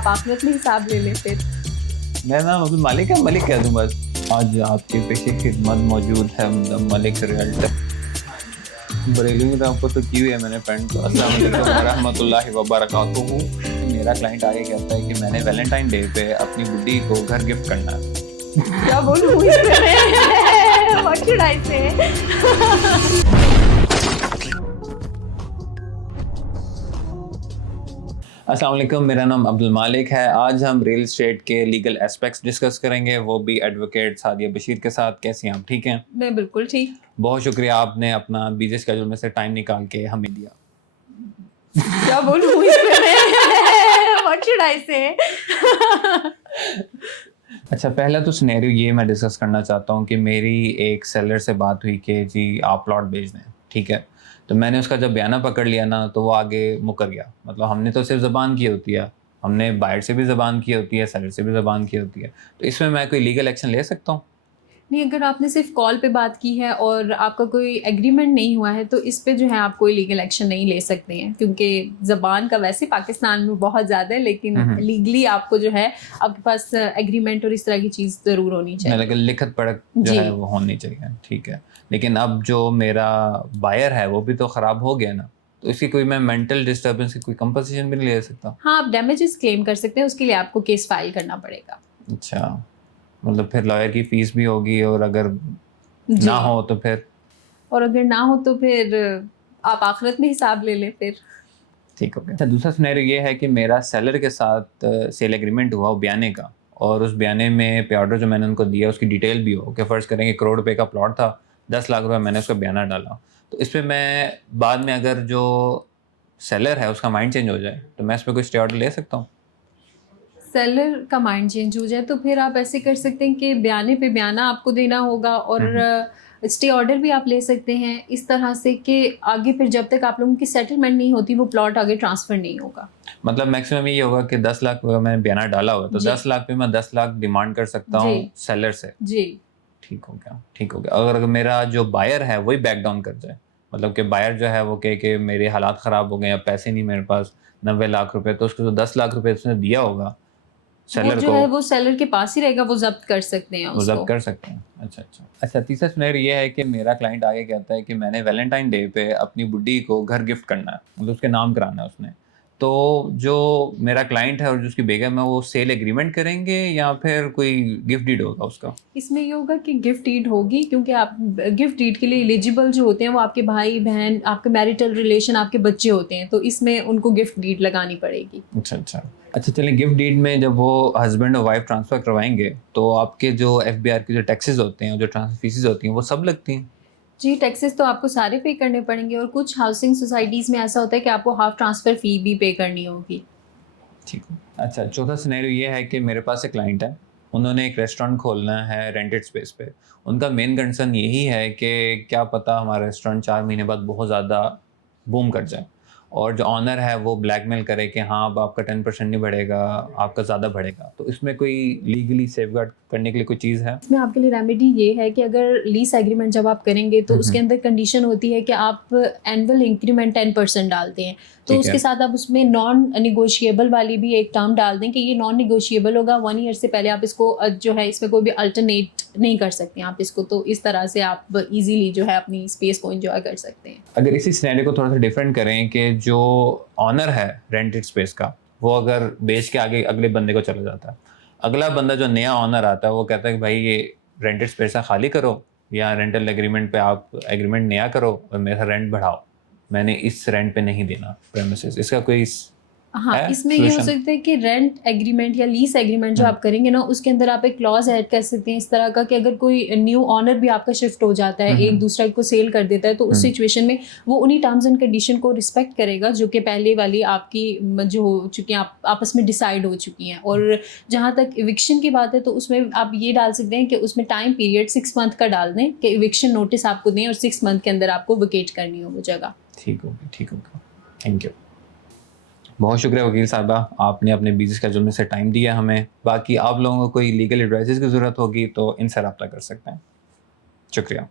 आप आखिरत में हिसाब ले लें फिर। मेरा नाम अब्दुल मालिक है, मलिक कह दूं बस। आज आपके पेशे खिदमत मौजूद है मलिक रियल्टर बरेली में। तो आपको तो की हुई है मैंने फ्रेंड। तो अस्सलाम वालेकुम रहमतुल्लाहि व बरकातुहू। मेरा क्लाइंट आगे कहता है कि मैंने वैलेंटाइन डे पे अपनी बुड्ढी को घर गिफ्ट करना है। क्या बोलूं इसमें? What should I say? अस्सलाम वालेकुम, मेरा नाम अब्दुल मालिक है। आज हम रियल एस्टेट के लीगल एस्पेक्ट्स डिस्कस करेंगे, वो भी एडवोकेट सादिया बशीर के साथ। कैसी हैं आप? ठीक हैं? मैं बिल्कुल ठीक। बहुत शुक्रिया, आपने अपना बिजी स्केड्यूल में से टाइम निकाल के हमें दिया। क्या बोलूं इसमें? What should I say? अच्छा, पहला तो सिनेरियो ये मैं डिस्कस करना चाहता हूँ कि मेरी एक सेलर से बात हुई कि जी आप प्लॉट बेच दें, ठीक है। तो मैंने उसका जब बयाना पकड़ लिया ना, तो वो आगे मुकर गया। मतलब हमने तो सिर्फ ज़बान की होती है, हमने बायर से भी ज़बान की होती है, सेलर से भी ज़बान की होती है। तो इसमें मैं कोई लीगल एक्शन ले सकता हूँ? नहीं, अगर आपने सिर्फ कॉल पे बात की है और आपका कोई एग्रीमेंट नहीं हुआ है तो इस पे जो है आप कोई लीगल एक्शन नहीं ले सकते हैं, क्योंकि ज़बान का वैसे पाकिस्तान में बहुत ज़्यादा है, लेकिन लीगली आपको जो है आपके पास एग्रीमेंट और इस तरह की चीज़ ज़रूर होनी चाहिए। मतलब लिखत पढ़त जो है वो होनी चाहिए, ठीक है। लेकिन अब जो मेरा बायर है वो भी तो ख़राब हो गया ना, तो इसकी कोई मैं मेंटल डिस्टर्बेंस की कोई कंपनसेशन भी नहीं ले सकता? हाँ, आप डैमेजेस क्लेम कर सकते हैं, उसके लिए आपको केस फाइल करना पड़ेगा। अच्छा, मतलब फिर लॉयर की फीस भी होगी, और अगर ना हो तो फिर? और अगर ना हो तो फिर आप आखिरत में हिसाब ले लें फिर। ठीक हो गया। अच्छा, दूसरा सिनेरियो ये है कि मेरा सेलर के साथ सेल एग्रीमेंट हुआ बयाने का, और उस बयाने में पे ऑर्डर जो मैंने उनको दिया उसकी डिटेल भी हो कि फ़र्ज़ करें कि करोड़ रुपए का प्लॉट था, 10 लाख रुपए मैंने उसका बयाना डाला। तो इस पे मैं बाद में अगर जो सेलर है उसका माइंड चेंज हो जाए, तो मैं इस पे कोई स्टे ऑर्डर ले सकता हूँ? सेलर का माइंड चेंज हो जाए तो फिर आप ऐसे कर सकते हैं कि बयाने पे बयाना आपको देना होगा, और स्टे ऑर्डर भी आप ले सकते हैं इस तरह से कि आगे फिर जब तक आप लोगों की सेटलमेंट नहीं होती वो प्लॉट आगे ट्रांसफ़र नहीं होगा। मतलब मैक्सिमम ये होगा कि 10 लाख रुपए मैंने बयाना डाला हुआ, तो 10 लाख पे मैं 10 लाख डिमांड कर सकता हूँ सेलर से? जी। ठीक हो गया, ठीक हो गया। अगर मेरा जो बायर है वही बैक डाउन कर जाए, मतलब कि बायर जो है वो कहे कि मेरे हालात ख़राब हो गए, अब पैसे नहीं मेरे पास, 90 लाख रुपए, तो उसको जो 10 लाख रुपए उसने दिया होगा वो सेलर जो को, है वो सेलर के पास ही रहेगा, वो ज़ब्त कर सकते हैं वो जब्त उसको। कर सकते हैं? अच्छा अच्छा अच्छा। तीसरा सिनेरियो ये है कि मेरा क्लाइंट आगे कहता है कि मैंने वैलेंटाइन डे पे अपनी बुड्ढी को घर गिफ्ट करना है, मतलब उसके नाम कराना है उसने। तो जो मेरा क्लाइंट है और जो उसकी बेगम है, वो सेल एग्रीमेंट करेंगे या फिर कोई गिफ्ट डीड होगा उसका? इसमें ये होगा कि गिफ्ट डीड होगी, क्योंकि आप गिफ्ट डीड के लिए एलिजिबल जो होते हैं वो आपके भाई बहन, आपके मैरिटल रिलेशन, आपके बच्चे होते हैं, तो इसमें उनको गिफ्ट डीड लगानी पड़ेगी। अच्छा अच्छा अच्छा। चलिए, गिफ्ट डीड में जब वो हस्बैंड और वाइफ ट्रांसफ़र करवाएंगे, तो आपके जो एफबीआर के जो टैक्सेस होते हैं और जो ट्रांसफर फीसेस होती हैं वो सब लगती हैं? जी, टैक्सेस तो आपको सारे पे करने पड़ेंगे, और कुछ हाउसिंग सोसाइटीज़ में ऐसा होता है कि आपको हाफ ट्रांसफ़र फ़ी भी पे करनी होगी। ठीक है। अच्छा, चौथा सिनेरियो ये है कि मेरे पास एक क्लाइंट है, उन्होंने एक रेस्टोरेंट खोलना है रेंटेड स्पेस पे। उनका मेन कंसर्न यही है कि क्या पता हमारा रेस्टोरेंट 4 महीने बाद बहुत ज़्यादा बूम कर जाए, और जो ऑनर है वो ब्लैकमेल करे कि हाँ, अब आपका 10% नहीं बढ़ेगा, आपका ज़्यादा बढ़ेगा। तो इसमें कोई लीगली सेफगार्ड करने के लिए कोई चीज़ है? इसमें आपके लिए रेमेडी ये है कि अगर लीज़ एग्रीमेंट जब आप करेंगे तो उसके अंदर कंडीशन होती है कि आप एनुअल इंक्रीमेंट 10% डालते हैं, तो उसके साथ आप उसमें नॉन नेगोशिएबल वाली भी एक टर्म डाल दें कि ये नॉन नेगोशिएबल होगा, 1 ईयर से पहले आप इसको जो है इसमें कोई भी अल्टरनेट नहीं कर सकते आप इसको, तो इस तरह से आप इजीली जो है अपनी स्पेस को एंजॉय कर सकते हैं। अगर इसी सिनेरियो को थोड़ा सा डिफरेंट करें कि जो ऑनर है रेंटेड स्पेस का, वो अगर बेच के आगे अगले बंदे को चला जाता है, अगला बंदा जो नया ऑनर आता है वो कहता है कि भाई ये रेंटेड स्पेस है, खाली करो, या रेंटल एग्रीमेंट पे आप एग्रीमेंट नया करो और मेरा रेंट बढ़ाओ, मैंने इस रेंट पे नहीं देना प्रेमिसेस। इसका कोई हाँ, है इसमें ये हो सॉल्यूशन? सकता है कि रेंट एग्रीमेंट या लीज एग्रीमेंट जो आप करेंगे ना, उसके अंदर आप एक क्लॉज ऐड कर सकते हैं इस तरह का कि अगर कोई न्यू ऑनर भी आपका शिफ्ट हो जाता है, एक दूसरा को सेल कर देता है, तो उस सिचुएशन में वो उन्हीं टर्म्स एंड कंडीशन को रिस्पेक्ट करेगा जो कि पहले वाली आपकी जो हो चुकी हैं, आप आपस में डिसाइड हो चुकी हैं। और जहाँ तक इविक्शन की बात है तो उसमें आप ये डाल सकते हैं कि उसमें टाइम पीरियड 6 मंथ का डाल दें कि इविक्शन नोटिस आपको दें और 6 मंथ के अंदर आपको वेकेट करनी हो वो जगह। ठीक होगा, ठीक होगा। थैंक यू, बहुत शुक्रिया वकील साहबा, आपने अपने बिजी स्केड्यूल में से टाइम दिया हमें। बाकी आप लोगों को कोई लीगल एडवाइस की ज़रूरत होगी तो इनसे रब्ता कर सकते हैं। शुक्रिया।